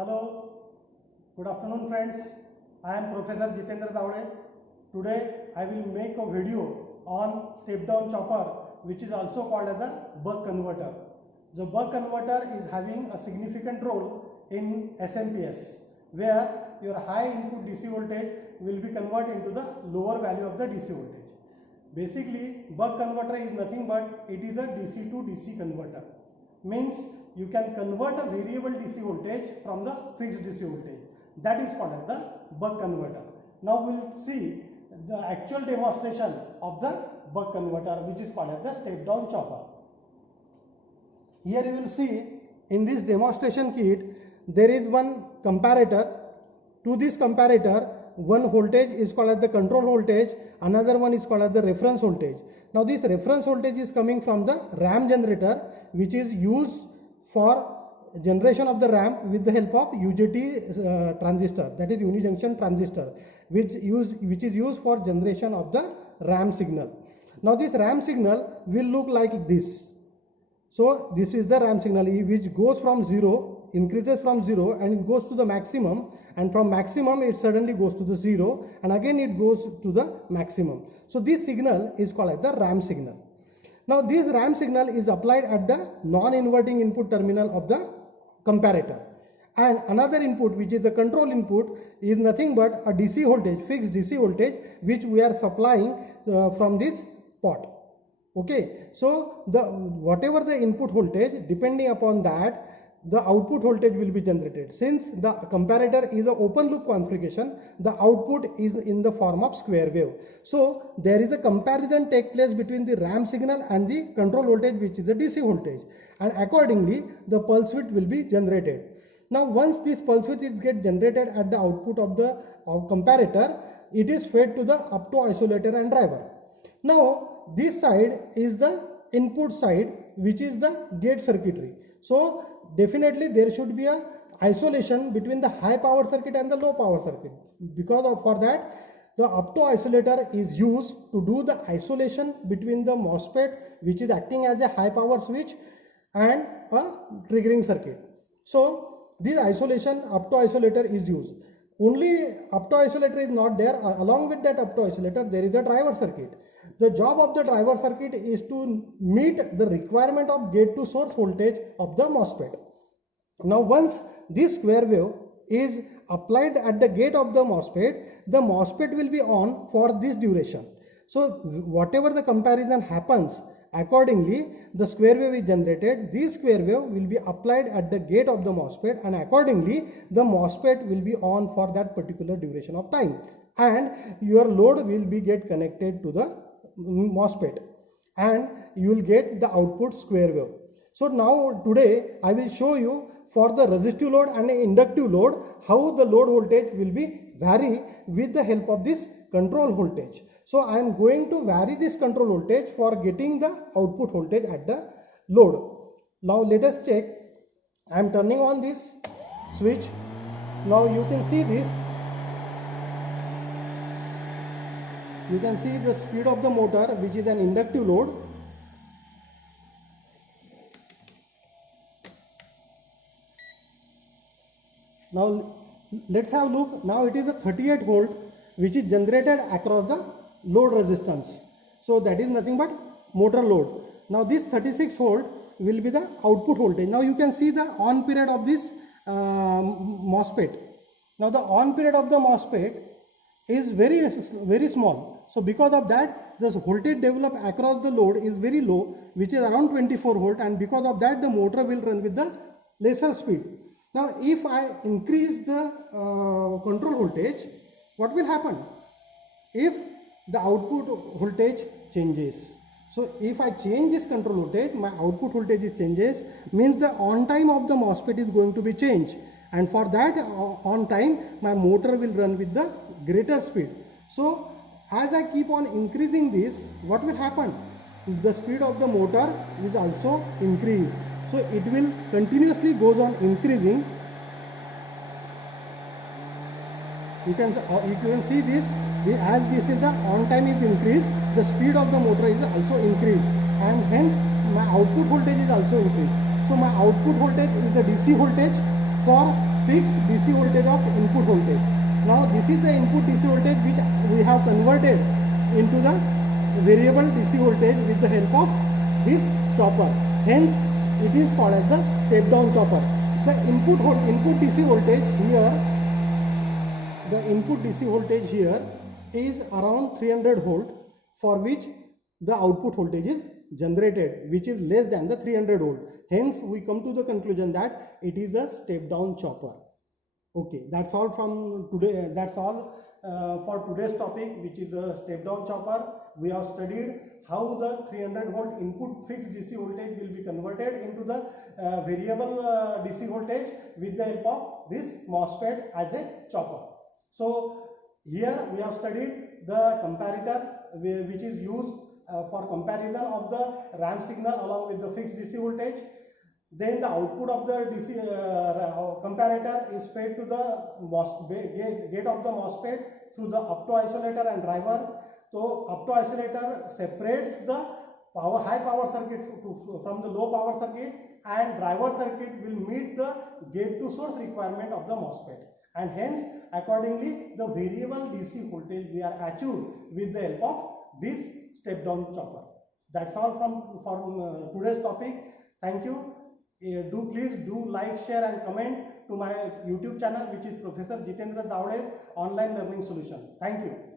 Hello, good afternoon friends. I am Professor Jitendra Davde. Today I will make a video on step down chopper, which is also called as a buck converter. The buck converter is having a significant role in SMPS, where your high input DC voltage will be converted into the lower value of the DC voltage. Basically, buck converter is nothing but it is a DC to DC converter. Means you can convert a variable DC voltage from the fixed DC voltage. That is called as the buck converter. Now we will see the actual demonstration of the buck converter, which is called as the step down chopper. Here you will see in this demonstration kit there is one comparator. To this comparator, one voltage is called as the control voltage, another one is called as the reference voltage. Now this reference voltage is coming from the ramp generator, which is used for generation of the ramp with the help of UJT transistor, that is unijunction transistor, which is used for generation of the ramp signal. Now this ramp signal will look like this. So this is the ramp signal which goes from 0, increases from 0 and it goes to the maximum, and from maximum it suddenly goes to the 0 and again it goes to the maximum. So this signal is called as the ramp signal. Now this ramp signal is applied at the non-inverting input terminal of the comparator, and another input, which is the control input, is nothing but a DC voltage, fixed DC voltage, which we are supplying from this pot. Okay, so whatever the input voltage, depending upon that the output voltage will be generated. Since the comparator is an open loop configuration, the output is in the form of square wave. So there is a comparison take place between the ramp signal and the control voltage, which is the DC voltage, and accordingly the pulse width will be generated. Now once this pulse width is get generated at the output of the comparator, it is fed to the up to isolator and driver. Now this side is the input side, which is the gate circuitry. So definitely there should be a isolation between the high power circuit and the low power circuit. For that the up to isolator is used to do the isolation between the MOSFET, which is acting as a high power switch, and a triggering circuit. So this isolation up to isolator is used. Only up to isolator is not there. Along with that up to isolator there is a driver circuit. The job of the driver circuit is to meet the requirement of gate to source voltage of the MOSFET. Now once this square wave is applied at the gate of the MOSFET will be on for this duration. So whatever the comparison happens, accordingly the square wave is generated. This square wave will be applied at the gate of the MOSFET, and accordingly the MOSFET will be on for that particular duration of time, and your load will be get connected to the MOSFET, and you will get the output square wave. So now today I will show you for the resistive load and inductive load how the load voltage will be vary with the help of this control voltage. So I am going to vary this control voltage for getting the output voltage at the load. Now let us check. I am turning on this switch. Now you can see this. You can see the speed of the motor, which is an inductive load. Now let's have a look. Now it is a 38 volt which is generated across the load resistance. So that is nothing but motor load. Now this 36 volt will be the output voltage. Now you can see the on period of this MOSFET. Now the on period of the MOSFET is very small. So because of that, the voltage developed across the load is very low, which is around 24 volt, and because of that the motor will run with the lesser speed. Now if I increase the control voltage, what will happen? If the output voltage changes. So if I change this control voltage, my output voltage changes, means the on time of the MOSFET is going to be changed, and for that on time my motor will run with the greater speed. So as I keep on increasing this, what will happen? The speed of the motor is also increased. So it will continuously goes on increasing. You can see this, as this is the on time is increased, the speed of the motor is also increased, and hence my output voltage is also increased. So my output voltage is the DC voltage for fixed DC voltage of input voltage. Now this is the input DC voltage which we have converted into the variable DC voltage with the help of this chopper. Hence it is called as the step down chopper. The input DC voltage here, the input DC voltage here is around 300 volt, for which the output voltage is generated, which is less than the 300 volt. Hence we come to the conclusion that it is a step down chopper. Okay, that's all from today. That's all for today's topic, which is a step down chopper. We have studied how the 300 volt input fixed DC voltage will be converted into the variable DC voltage with the help of this MOSFET as a chopper. So here we have studied the comparator which is used for comparison of the ramp signal along with the fixed DC voltage. Then the output of the DC comparator is fed to the gate of the MOSFET through the opto-isolator and driver. So opto-isolator separates the high power circuit from the low power circuit, and driver circuit will meet the gate to source requirement of the MOSFET, and hence accordingly the variable DC voltage we are achieved with the help of this step down chopper. That's all from today's topic. Thank you. Please do like, share and comment to my YouTube channel, which is Professor Jitendra Davde's Online Learning Solution. Thank you.